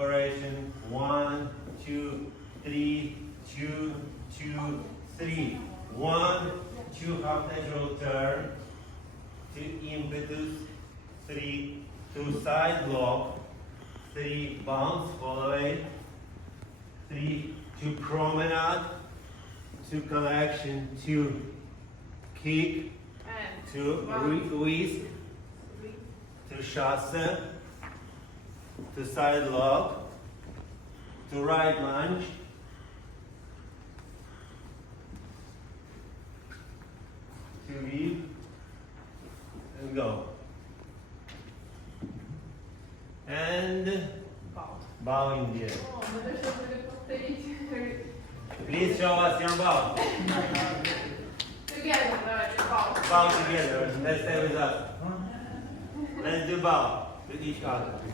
variation. 1, 2, 3, 2, 2, 3. 1, 2 half natural turn. 2 impetus. 3, 2 side block. 3 bounce all the way. 3, 2 promenade. 2 collection. 2 kick. And 2 whisk. 2 chasse. 2 side lock. 2 right lunge. 2 V. And go. And bow in the air. O, będę się sobie powtórzyć. Please show us your bow. Together, bow. Bow together. Let's stay with us. Let's do bow to each other.